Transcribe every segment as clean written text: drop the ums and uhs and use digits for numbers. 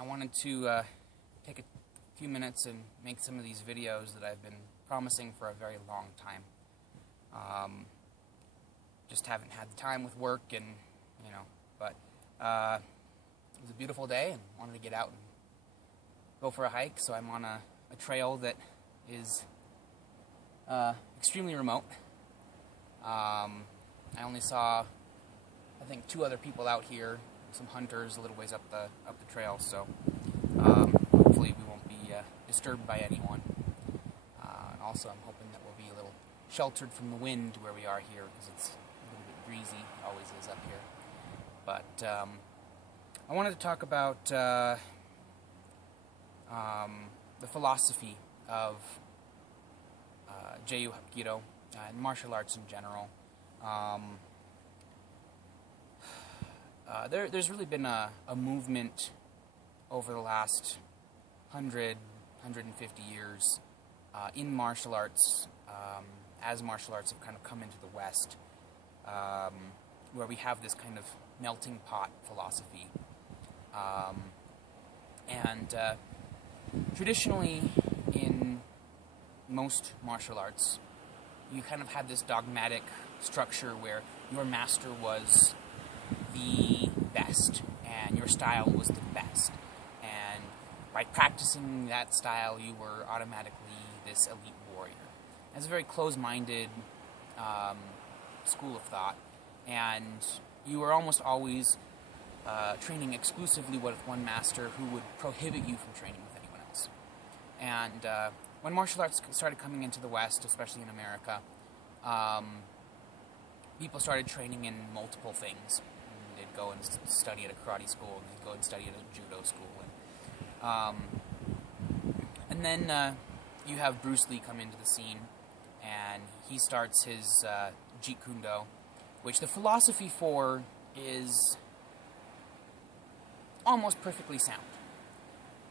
I wanted to take a few minutes and make some of these videos that I've been promising for a very long time. Just haven't had the time with work and, but it was a beautiful day and wanted to get out and go for a hike, so I'm on a trail that is extremely remote. I only saw, I think, 2 other people out here, some hunters a little ways up the trail, so hopefully we won't be disturbed by anyone. And also I'm hoping that we'll be a little sheltered from the wind where we are here, because it's a little bit breezy, it always is up here. But I wanted to talk about the philosophy of Jayu Hapkido and martial arts in general. There's really been a movement over the last 150 years in martial arts, as martial arts have kind of come into the West, where we have this kind of melting pot philosophy. Traditionally, in most martial arts, you kind of had this dogmatic structure where your master was the best, and your style was the best. And by practicing that style, you were automatically this elite warrior. It's a very closed-minded school of thought, and you were almost always training exclusively with one master who would prohibit you from training with anyone else. And when martial arts started coming into the West, especially in America, people started training in multiple things. They'd go and study at a karate school, and they'd go and study at a judo school. And then you have Bruce Lee come into the scene, and he starts his Jeet Kune Do, which the philosophy for is almost perfectly sound.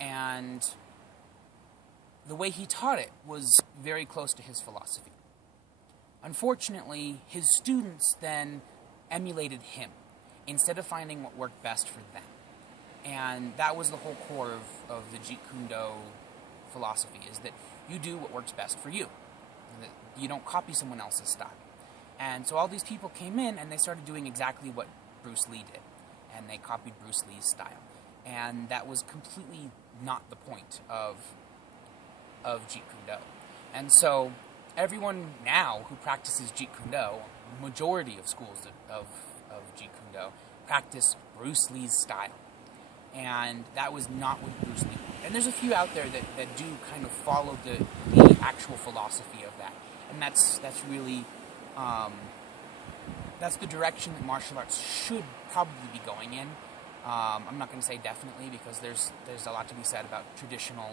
And the way he taught it was very close to his philosophy. Unfortunately, his students then emulated him instead of finding what worked best for them. And that was the whole core of the Jeet Kune Do philosophy, is that you do what works best for you, and that you don't copy someone else's style. And so all these people came in and they started doing exactly what Bruce Lee did, and they copied Bruce Lee's style. And that was completely not the point of Jeet Kune Do. And so everyone now who practices Jeet Kune Do, majority of schools of Jeet Kune Do, practice Bruce Lee's style. And that was not what Bruce Lee did. And there's a few out there that do kind of follow the actual philosophy of that. And that's really, that's the direction that martial arts should probably be going in. I'm not going to say definitely, because there's a lot to be said about traditional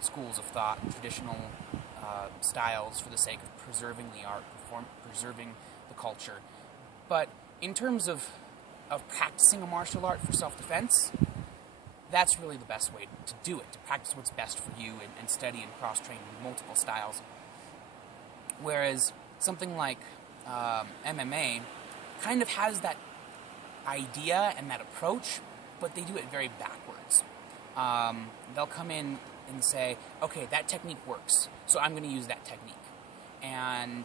schools of thought, traditional styles for the sake of preserving the art, preserving the culture. But in terms of practicing a martial art for self-defense, that's really the best way to do it, to practice what's best for you and study and cross-train multiple styles. Whereas something like MMA kind of has that idea and that approach, but they do it very backwards. They'll come in and say, okay, that technique works, so I'm going to use that technique. And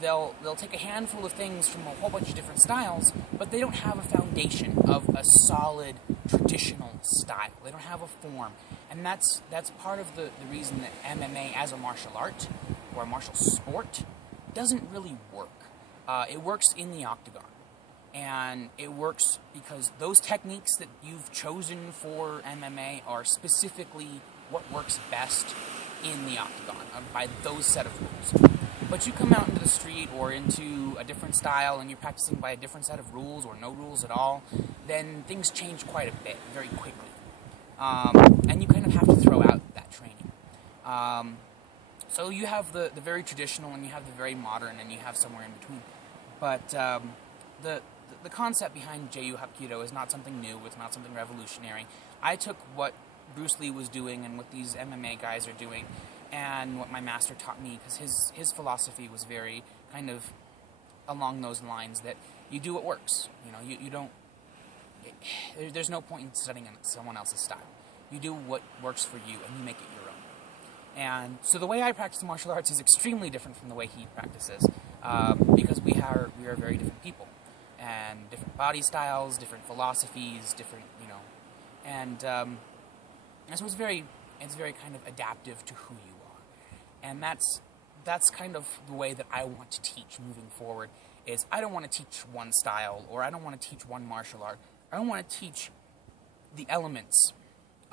they'll take a handful of things from a whole bunch of different styles, but they don't have a foundation of a solid traditional style. They don't have a form. And that's part of the reason that MMA as a martial art or a martial sport doesn't really work. It works in the octagon. And it works because those techniques that you've chosen for MMA are specifically what works best in the octagon, by those set of rules. But you come out into the street or into a different style and you're practicing by a different set of rules or no rules at all, then things change quite a bit very quickly. And you kind of have to throw out that training. So you have the very traditional, and you have the very modern, and you have somewhere in between. But the concept behind Jayu Hapkido is not something new, it's not something revolutionary. I took what Bruce Lee was doing and what these MMA guys are doing, and what my master taught me, because his philosophy was very kind of along those lines, that you do what works. You don't there's no point in studying in someone else's style. You do what works for you, and you make it your own. And so the way I practice martial arts is extremely different from the way he practices, because we are very different people, and different body styles, different philosophies, different, and so it's very kind of adaptive to who you are, and that's kind of the way that I want to teach moving forward. Is I don't want to teach one style, or I don't want to teach one martial art. I want to teach the elements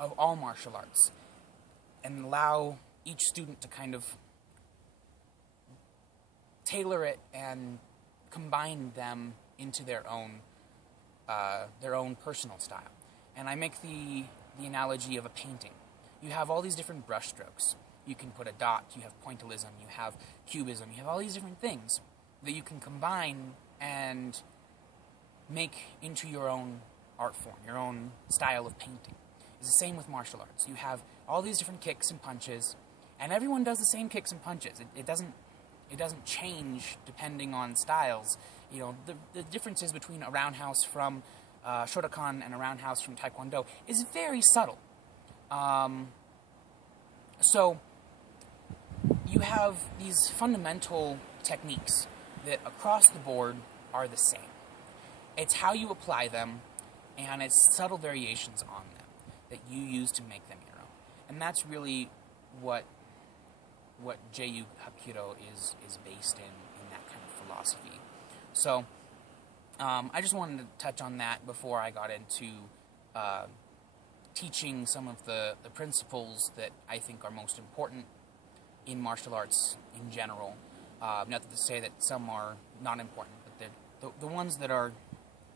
of all martial arts, and allow each student to kind of tailor it and combine them into their own personal style. And I make the analogy of a painting. You have all these different brush strokes. You can put a dot, you have pointillism, you have cubism, you have all these different things that you can combine and make into your own art form, your own style of painting. It's the same with martial arts. You have all these different kicks and punches, and everyone does the same kicks and punches. It doesn't change depending on styles. The differences between a roundhouse from Shotokan and a roundhouse from Taekwondo is very subtle. So you have these fundamental techniques that across the board are the same. It's how you apply them, and it's subtle variations on them that you use to make them your own. And that's really what Jayu Hapkido is based in that kind of philosophy. So I just wanted to touch on that before I got into teaching some of the principles that I think are most important in martial arts in general. Not to say that some are not important, but they're the ones that are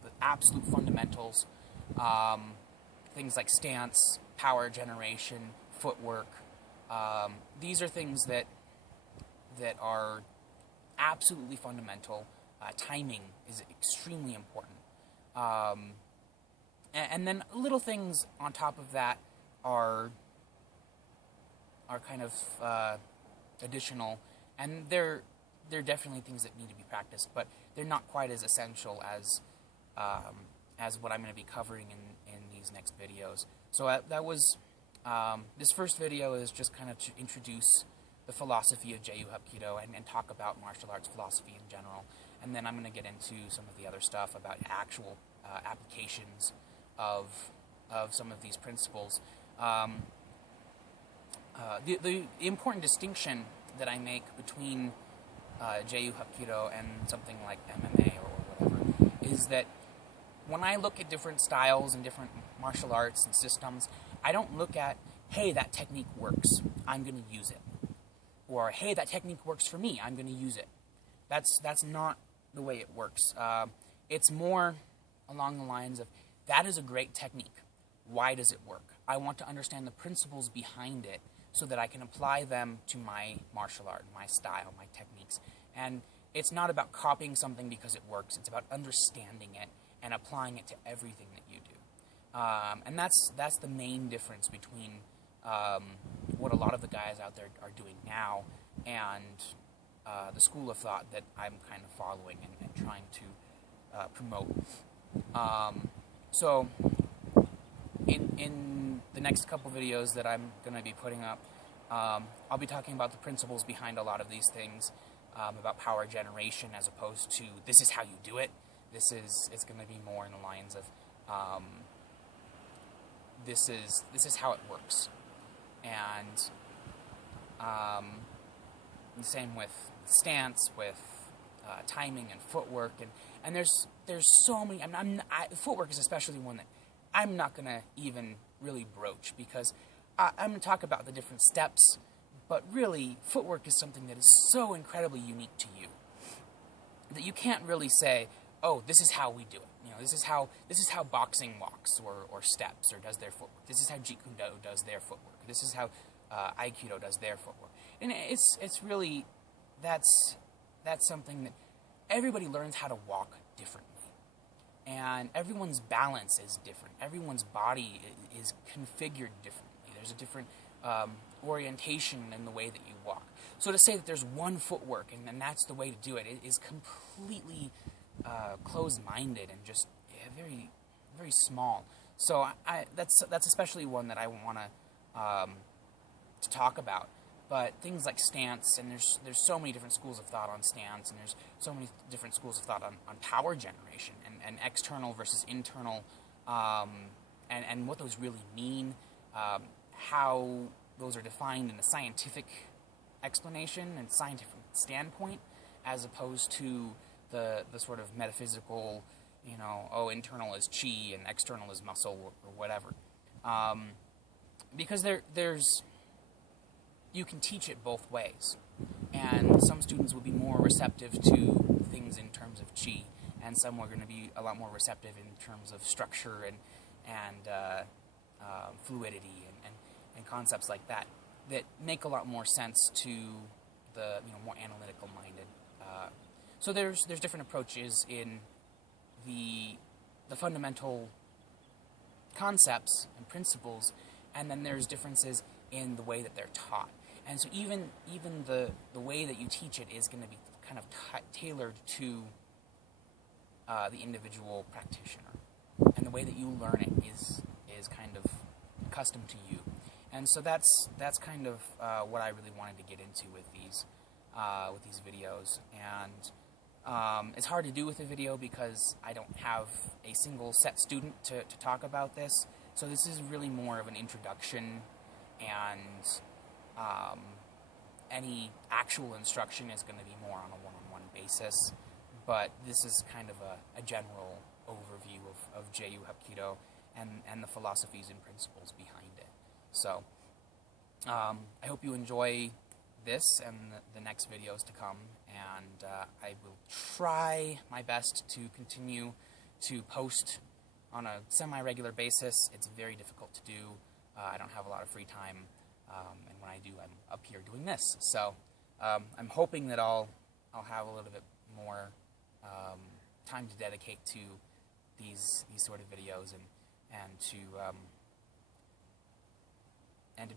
the absolute fundamentals. Things like stance, power generation, footwork. These are things that are absolutely fundamental. Timing is extremely important. And then little things on top of that are kind of additional, and they're definitely things that need to be practiced, but they're not quite as essential as what I'm going to be covering in these next videos. So that was this first video is just kind of to introduce the philosophy of Jayu Hapkido and talk about martial arts philosophy in general, and then I'm going to get into some of the other stuff about actual applications of some of these principles. The important distinction that I make between Jayu Hapkido and something like MMA or whatever is that when I look at different styles and different martial arts and systems, I don't look at, hey, that technique works, I'm going to use it. Or, hey, that technique works for me, I'm going to use it. That's not the way it works. It's more along the lines of, that is a great technique. Why does it work? I want to understand the principles behind it so that I can apply them to my martial art, my style, my techniques. And it's not about copying something because it works. It's about understanding it and applying it to everything that you do. And that's the main difference between what a lot of the guys out there are doing now and the school of thought that I'm kind of following and trying to promote. So in the next couple videos that I'm going to be putting up, I'll be talking about the principles behind a lot of these things, about power generation as opposed to this is how you do it. It's going to be more in the lines of this is how it works, and the same with stance, with timing and footwork, and there's so many. Footwork is especially one that I'm not going to even really broach because I'm going to talk about the different steps, but really footwork is something that is so incredibly unique to you that you can't really say, oh, this is how we do it. This is how boxing walks or steps or does their footwork. This is how Jeet Kune Do does their footwork. This is how Aikido does their footwork. And it's really that's something that everybody learns how to walk differently. And everyone's balance is different. Everyone's body is configured differently. There's a different orientation in the way that you walk. So to say that there's one footwork and that's the way to do it is completely closed-minded and just very, very small. So that's especially one that I want to talk about. But things like stance, and there's so many different schools of thought on stance, and there's so many different schools of thought on power generation, and external versus internal, and what those really mean, how those are defined in a scientific explanation and scientific standpoint, as opposed to the sort of metaphysical, internal is chi and external is muscle, or whatever. Because there's you can teach it both ways, and some students will be more receptive to things in terms of chi, and some are going to be a lot more receptive in terms of structure and fluidity and concepts like that make a lot more sense to the more analytical minded. So there's different approaches in the fundamental concepts and principles, and then there's differences in the way that they're taught. And so even the way that you teach it is going to be kind of tailored to the individual practitioner, and the way that you learn it is kind of custom to you. And so that's kind of what I really wanted to get into with these videos. And it's hard to do with a video because I don't have a single set student to talk about this. So this is really more of an introduction, and any actual instruction is going to be more on a one-on-one basis. But this is kind of a general overview of Jayu Hapkido and the philosophies and principles behind it. So I hope you enjoy this and the next videos to come, and I will try my best to continue to post on a semi-regular basis. It's very difficult to do. I don't have a lot of free time, and when I do, I'm up here doing this. So I'm hoping that I'll have a little bit more time to dedicate to these sort of videos and to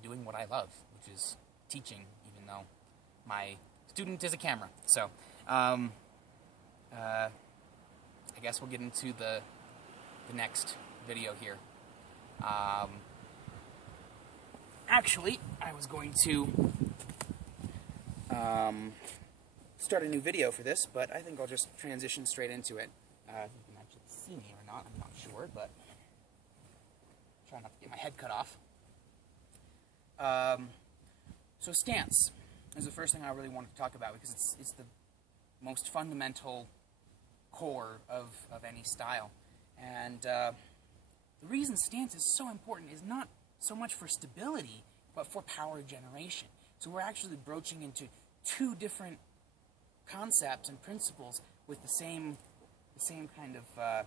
doing what I love, which is teaching, even though my student is a camera. So I guess we'll get into the next video here. Actually, I was going to start a new video for this, but I think I'll just transition straight into it. If you can actually see me or not, I'm not sure, but try not to get my head cut off. So stance is the first thing I really wanted to talk about, because it's the most fundamental core of any style. And the reason stance is so important is not so much for stability, but for power generation. So we're actually broaching into two different concepts and principles with the same kind of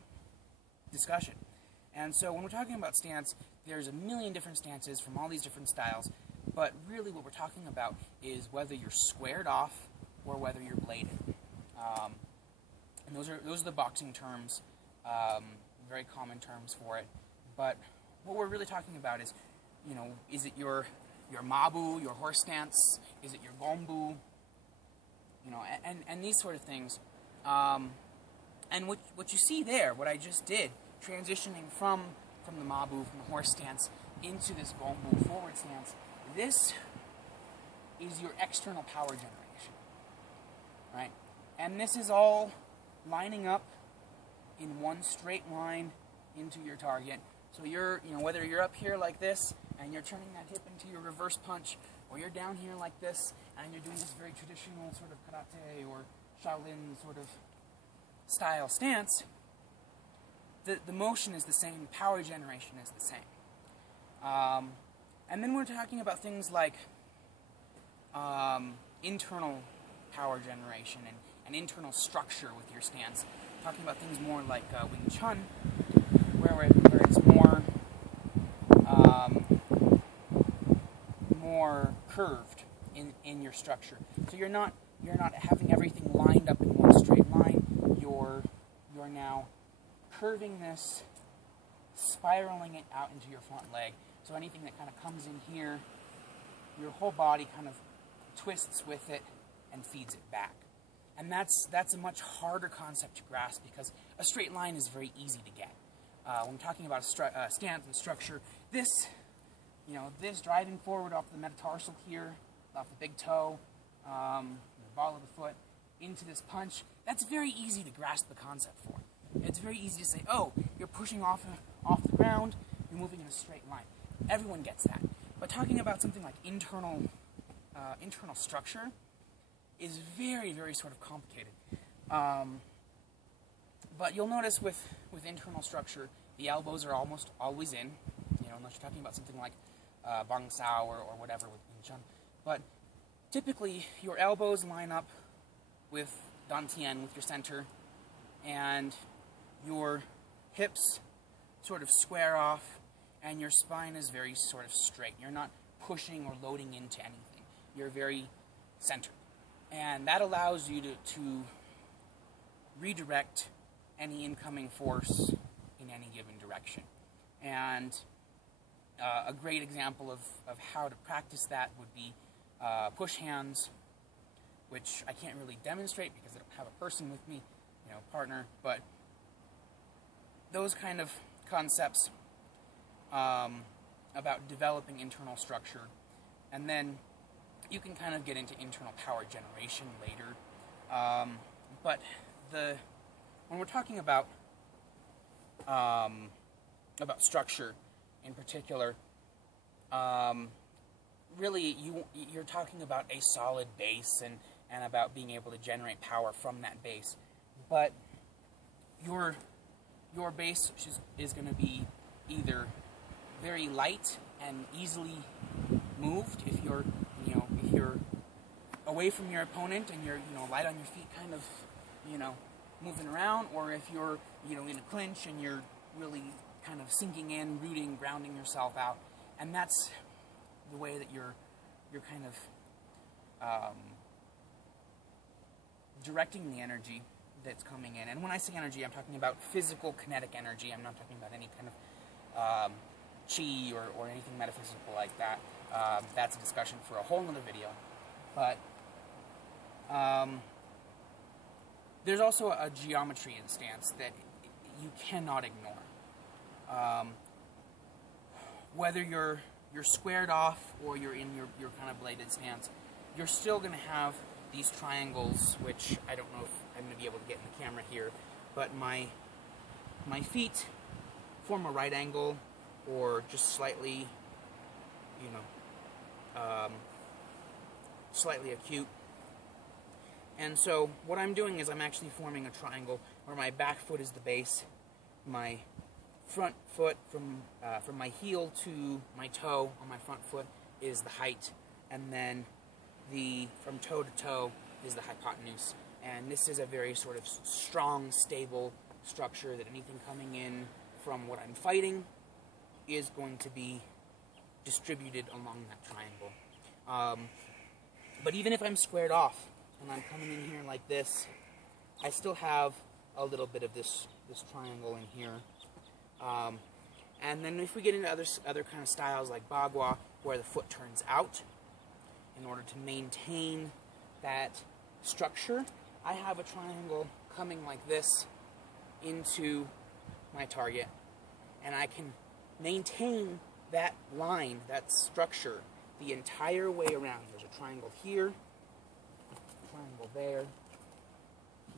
discussion. And so when we're talking about stance, there's a million different stances from all these different styles, but really what we're talking about is whether you're squared off or whether you're bladed. And those are the boxing terms, very common terms for it. But what we're really talking about is, is it your mabu, your horse stance? Is it your gombu? And these sort of things. And what you see there, what I just did, transitioning from the mabu, from the horse stance, into this gombu forward stance, this is your external power generation, right? And this is all lining up in one straight line into your target. So you're, whether you're up here like this and you're turning that hip into your reverse punch, or you're down here like this and you're doing this very traditional sort of karate or Shaolin sort of style stance, the motion is the same, power generation is the same. And then we're talking about things like internal power generation and internal structure with your stance. Talking about things more like Wing Chun, where it's more curved in your structure. So you're not having everything lined up in one straight line. You're now curving this, spiraling it out into your front leg. So anything that kind of comes in here, your whole body kind of twists with it and feeds it back. And that's a much harder concept to grasp, because a straight line is very easy to get. when we're talking about stance and structure, this driving forward off the metatarsal here, off the big toe, the ball of the foot, into this punch, that's very easy to grasp the concept for. It's very easy to say, oh, you're pushing off the ground, you're moving in a straight line. Everyone gets that. But talking about something like internal structure is very, very sort of complicated. But you'll notice with internal structure, the elbows are almost always in, unless you're talking about something like Bang Sao or whatever with Wing Chun. But typically, your elbows line up with Dantian, with your center, and your hips sort of square off, and your spine is very sort of straight. You're not pushing or loading into anything. You're very centered. And that allows you to redirect any incoming force in any given direction. And a great example of how to practice that would be push hands, which I can't really demonstrate because I don't have a person with me, partner, but those kind of concepts about developing internal structure, and then you can kind of get into internal power generation later. But when we're talking about structure in particular, really you're talking about a solid base and about being able to generate power from that base. But your base is going to be either very light and easily moved if you're away from your opponent and you're light on your feet, kind of moving around, or if you're in a clinch and you're really kind of sinking in, rooting, grounding yourself out, and that's the way that you're kind of directing the energy that's coming in. And when I say energy, I'm talking about physical kinetic energy. I'm not talking about any kind of chi or anything metaphysical like that. That's a discussion for a whole other video. But there's also a geometry in stance that you cannot ignore. Whether you're squared off or you're in your kind of bladed stance, you're still going to have these triangles, which I don't know if I'm going to be able to get in the camera here, but my feet form a right angle or just slightly, slightly acute. And so what I'm doing is I'm actually forming a triangle where my back foot is the base, my front foot from my heel to my toe on my front foot is the height, and then from toe to toe is the hypotenuse. And this is a very sort of strong, stable structure that anything coming in from what I'm fighting is going to be distributed along that triangle. But even if I'm squared off and I'm coming in here like this, I still have a little bit of this triangle in here. And then if we get into other kind of styles like Bagua, where the foot turns out, in order to maintain that structure, I have a triangle coming like this into my target, and I can maintain that line, that structure, the entire way around. There's a triangle here, triangle there,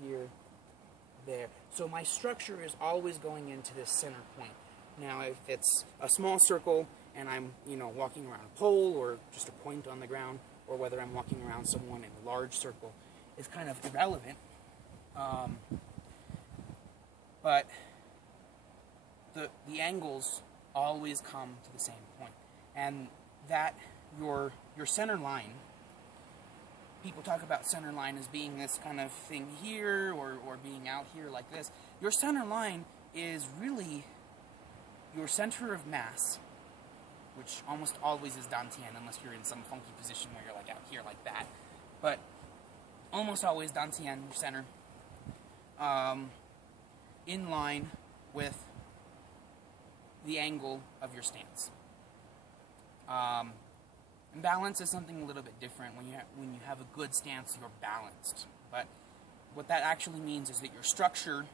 here, there. So my structure is always going into this center point. Now, if it's a small circle and I'm, walking around a pole or just a point on the ground, or whether I'm walking around someone in a large circle, is kind of irrelevant. But the angles always come to the same point, and that your center line. People talk about center line as being this kind of thing here, or being out here like this. Your center line is really your center of mass, which almost always is Dantian, unless you're in some funky position where you're like out here like that. But almost always Dantian, your center, in line with the angle of your stance. And balance is something a little bit different. When you have a good stance, you're balanced. But what that actually means is that your structure,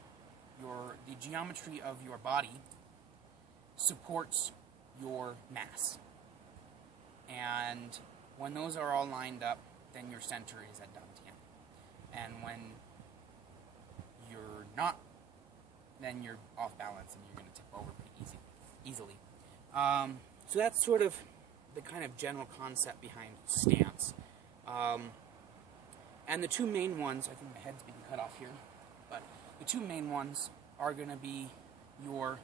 the geometry of your body, supports your mass. And when those are all lined up, then your center is at dantian. And when you're not, then you're off balance and you're going to tip over pretty easily. So that's sort of the kind of general concept behind stance. And the two main ones, I think my head's being cut off here, but the two main ones are going to be your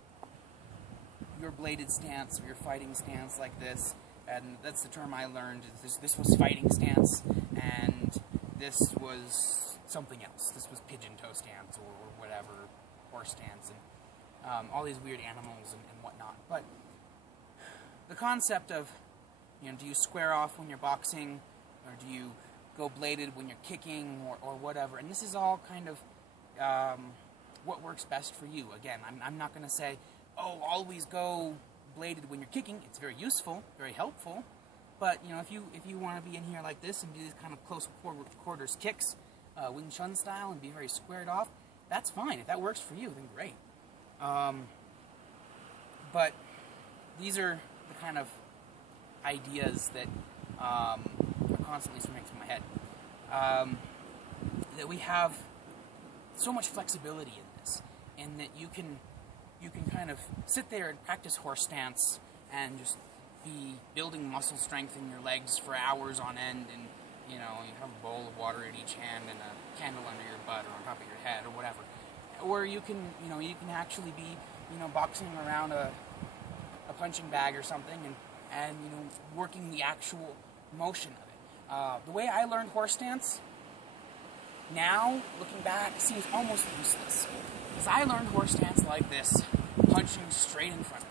bladed stance or your fighting stance like this, and that's the term I learned. This was fighting stance, and this was something else. This was pigeon toe stance or whatever, horse stance, and all these weird animals and whatnot. But the concept of, do you square off when you're boxing, or do you go bladed when you're kicking, or whatever, and this is all kind of what works best for you. Again, I'm not going to say, oh, always go bladed when you're kicking. It's very useful, very helpful, but if you want to be in here like this and do these kind of close quarters kicks, Wing Chun style, and be very squared off, that's fine. If that works for you, then great. But these are the kind of ideas that are constantly swimming through my head. That we have so much flexibility in this, and that you can kind of sit there and practice horse stance and just be building muscle strength in your legs for hours on end, and you have a bowl of water in each hand and a candle under your butt or on top of your head or whatever. Or you can actually be boxing around a punching bag or something and working the actual motion of it. The way I learned horse stance, now, looking back, seems almost useless. Because I learned horse stance like this, punching straight in front of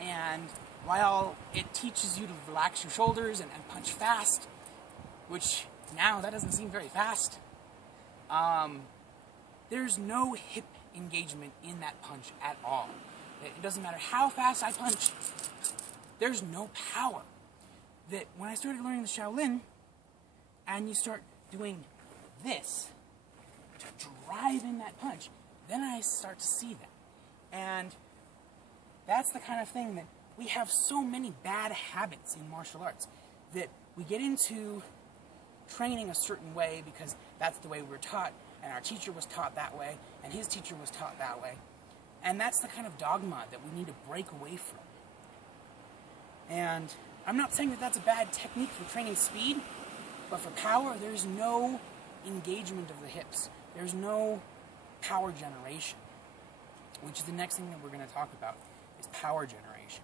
me. And while it teaches you to relax your shoulders and punch fast, which now that doesn't seem very fast, there's no hip engagement in that punch at all. It doesn't matter how fast I punch, there's no power. That when I started learning the Shaolin, and you start doing this to drive in that punch, then I start to see that. And that's the kind of thing that we have so many bad habits in martial arts, that we get into training a certain way because that's the way we were taught, and our teacher was taught that way, and his teacher was taught that way. And that's the kind of dogma that we need to break away from. And I'm not saying that that's a bad technique for training speed, but for power, there's no engagement of the hips. There's no power generation, which is the next thing that we're going to talk about, is power generation.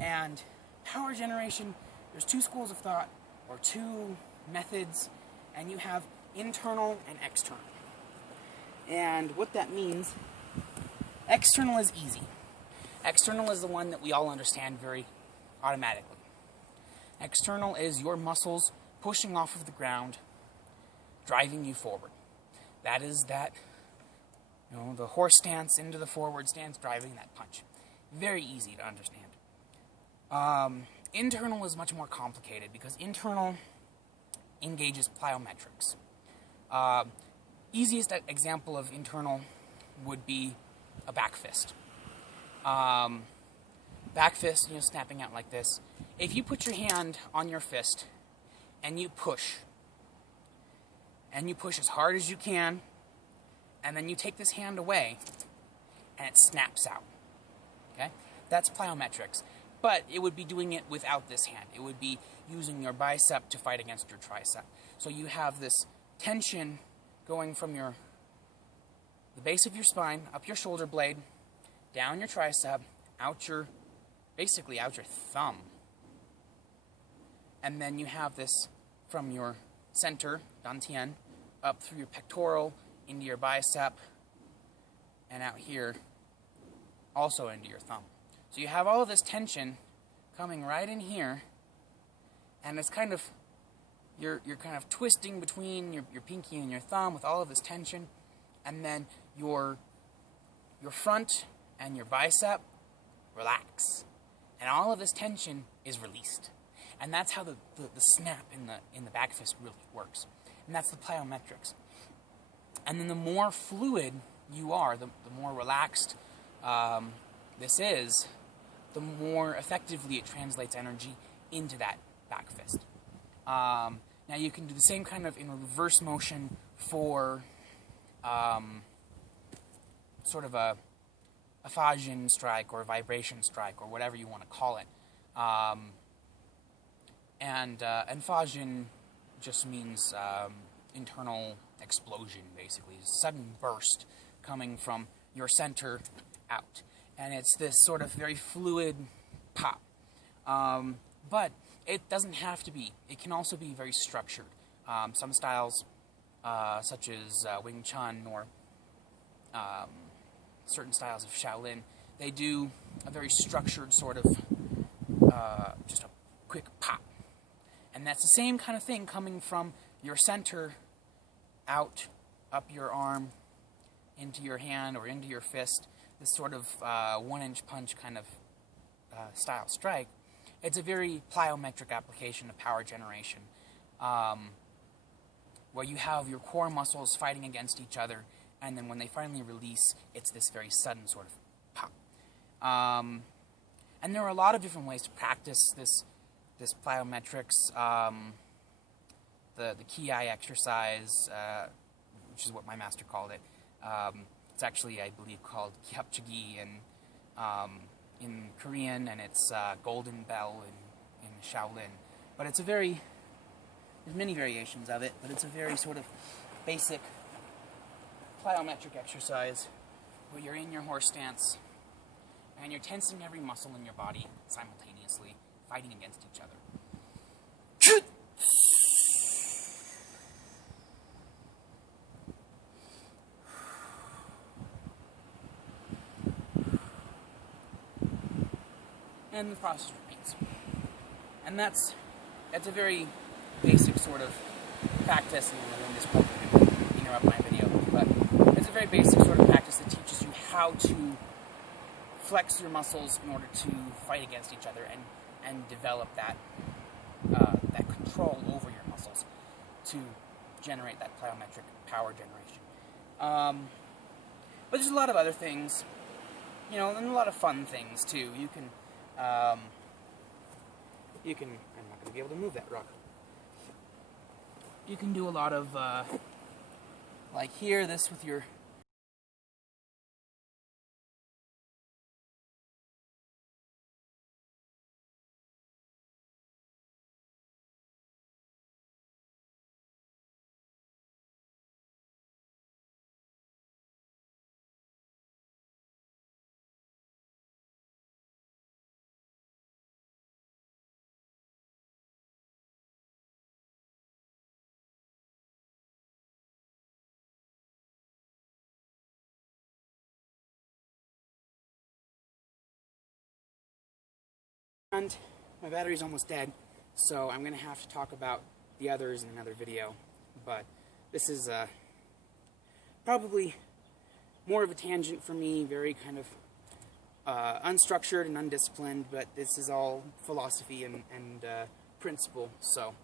And power generation, there's two schools of thought, or two methods, and you have internal and external. And what that means, external is easy. External is the one that we all understand very automatically. External is your muscles pushing off of the ground, driving you forward. That is the horse stance into the forward stance, driving that punch. Very easy to understand. Internal is much more complicated, because internal engages plyometrics. Easiest example of internal would be a back fist. Back fist, snapping out like this. If you put your hand on your fist and you push as hard as you can, and then you take this hand away and it snaps out. Okay? That's plyometrics. But it would be doing it without this hand. It would be using your bicep to fight against your tricep. So you have this tension going from the base of your spine, up your shoulder blade, down your tricep, basically out your thumb. And then you have this from your center, dantian, up through your pectoral, into your bicep, and out here, also into your thumb. So you have all of this tension coming right in here, and it's kind of, you're kind of twisting between your pinky and your thumb with all of this tension, and then your front and your bicep relax, and all of this tension is released. And that's how the snap in the back fist really works. And that's the plyometrics. And then the more fluid you are, the more relaxed this is, the more effectively it translates energy into that back fist. Now you can do the same kind of in reverse motion for sort of a Fajin strike or vibration strike or whatever you want to call it. And Fajin just means internal explosion, basically. Sudden burst coming from your center out. And it's this sort of very fluid pop. But it doesn't have to be. It can also be very structured. Some styles, such as Wing Chun or certain styles of Shaolin, they do a very structured sort of just a quick pop. And that's the same kind of thing coming from your center out, up your arm, into your hand or into your fist. This sort of one-inch punch kind of style strike. It's a very plyometric application of power generation, where you have your core muscles fighting against each other, and then when they finally release, it's this very sudden sort of pop. And there are a lot of different ways to practice this plyometrics. The Ki exercise, which is what my master called it. It's actually, I believe, called Hapkido in Korean, and it's Golden Bell in Shaolin. But it's there's many variations of it, but it's a very sort of basic plyometric exercise where you're in your horse stance and you're tensing every muscle in your body simultaneously, fighting against each other. And the process repeats. And that's a very basic sort of practice, and then this will interrupt my video, but it's a very basic sort of practice that teaches you how to flex your muscles in order to fight against each other and develop that control over your muscles to generate that plyometric power generation. But there's a lot of other things, and a lot of fun things too. I'm not going to be able to move that rock. You can do a lot of, like here, this with your and my battery's almost dead, so I'm going to have to talk about the others in another video. But this is probably more of a tangent for me, very kind of unstructured and undisciplined, but this is all philosophy and principle. So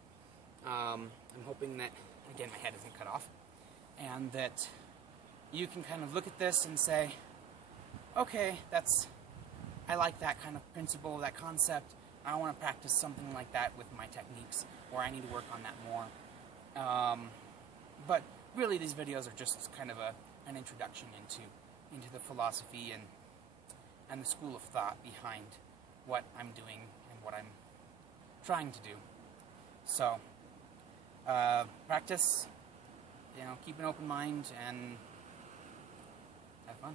I'm hoping that, again, my head isn't cut off, and that you can kind of look at this and say, okay, I like that kind of principle, that concept. I want to practice something like that with my techniques, or I need to work on that more. But really, these videos are just kind of an introduction into the philosophy and the school of thought behind what I'm doing and what I'm trying to do. So, practice, keep an open mind, and have fun.